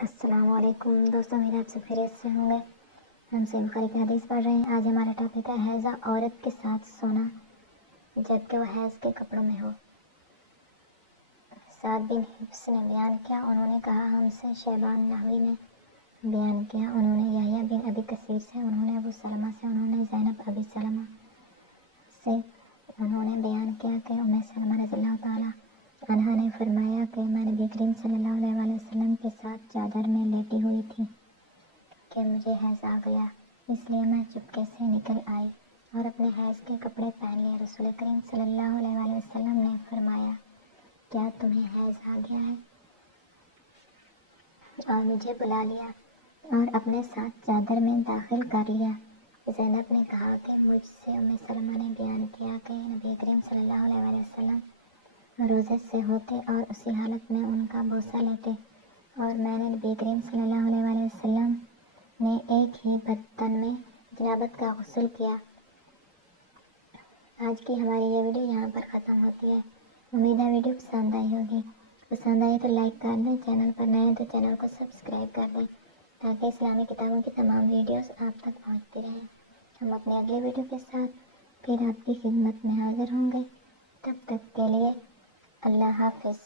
السلام علیکم دوستوں، میرے آپ سب خیریت سے ہوں گے۔ ہم صحیح بخاری کی حدیث پڑھ رہے ہیں۔ آج ہمارا ٹاپک ہے حیضہ عورت کے ساتھ سونا جبکہ وہ حیض کے کپڑوں میں ہو۔ سعد بن حفص نے بیان کیا، انہوں نے کہا ہم سے شیبان نحوی نے بیان کیا، انہوں نے یحییٰ بن ابی کثیر سے، انہوں نے ابو سلمہ سے، انہوں نے زینب ابی سلمہ سے، انہوں نے بیان کیا کہ ام سلمہ رضی اللہ تعالیٰ عنہا نے فرمایا کہ میں نبی کریم صلی اللہ علیہ وآلہ وسلم کے ساتھ چادر میں لیٹی ہوئی تھی کہ مجھے حیض آ گیا، اس لیے میں چپکے سے نکل آئی اور اپنے حیض کے کپڑے پہن لیے۔ رسول کریم صلی اللہ علیہ وآلہ وسلم نے فرمایا، کیا تمہیں حیض آ گیا ہے؟ اور مجھے بلا لیا اور اپنے ساتھ چادر میں داخل کر لیا۔ زینب نے کہا کہ مجھ سے ام سلمہ نے بیان کیا کہ نبی کریم صلی اللہ علیہ وآلہ وسلم روزے سے ہوتے اور اسی حالت میں ان کا بوسہ لیتے، اور میں نے نبی کریم صلی اللہ علیہ وآلہ وسلم نے ایک ہی برتن میں جنابت کا غسل کیا۔ آج کی ہماری یہ ویڈیو یہاں پر ختم ہوتی ہے۔ امید ہے ویڈیو پسند آئی ہوگی۔ پسند آئی تو لائک کر دیں، چینل پر نئے ہیں تو چینل کو سبسکرائب کر دیں تاکہ اسلامی کتابوں کی تمام ویڈیوز آپ تک پہنچتی رہیں۔ ہم اپنی اگلی ویڈیو کے ساتھ پھر آپ کی خدمت میں حاضر ہوں گے۔ تب تک کے لیے اللہ حافظ۔